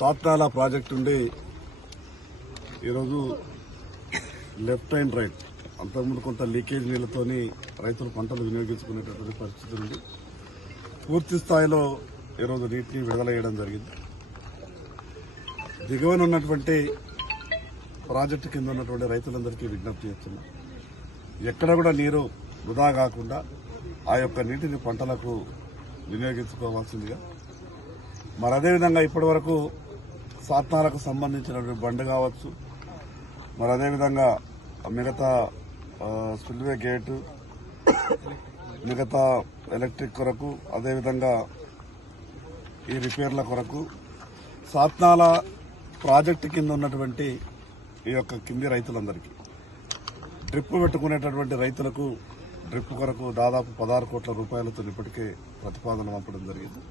తాప్తాల project ఉండి ఈరోజు left and right. అంతకుముందు కొంత లీకేజ్ నీళ్ళతోని రైతులు పంటలు వినియోగించుకునేటటువంటి పరిస్థితులు ఉంది. పూర్తి స్థాయిలో ఈరోజు నీటిని విడుదల చేయడం జరిగింది. దిగువన ఉన్నటువంటి ప్రాజెక్టు కింద ఉన్నటువంటి రైతులందరికీ విజ్ఞప్తి చేస్తున్నాం. ఎక్కడ కూడా నీరు వృధా కాకుండా ఆ యొక్క నీటిని పంటలకు వినియోగించుకోవాల్సిందిగా. మరి అదేవిధంగా ఇప్పటి వరకు సాత్నాలకు సంబంధించినటువంటి బండ్ కావచ్చు మరి అదేవిధంగా మిగతా స్పిల్వే గేటు మిగతా ఎలక్ట్రిక్ కొరకు అదేవిధంగా ఈ రిపేర్ల కొరకు సాత్నాల ప్రాజెక్టు కింద ఉన్నటువంటి ఈ యొక్క కింది రైతులందరికీ. డ్రిప్ పెట్టుకునేటటువంటి రైతులకు డ్రిప్ కొరకు దాదాపు పదహారు కోట్ల రూపాయలతో ఇప్పటికే ప్రతిపాదన పంపడం జరిగింది.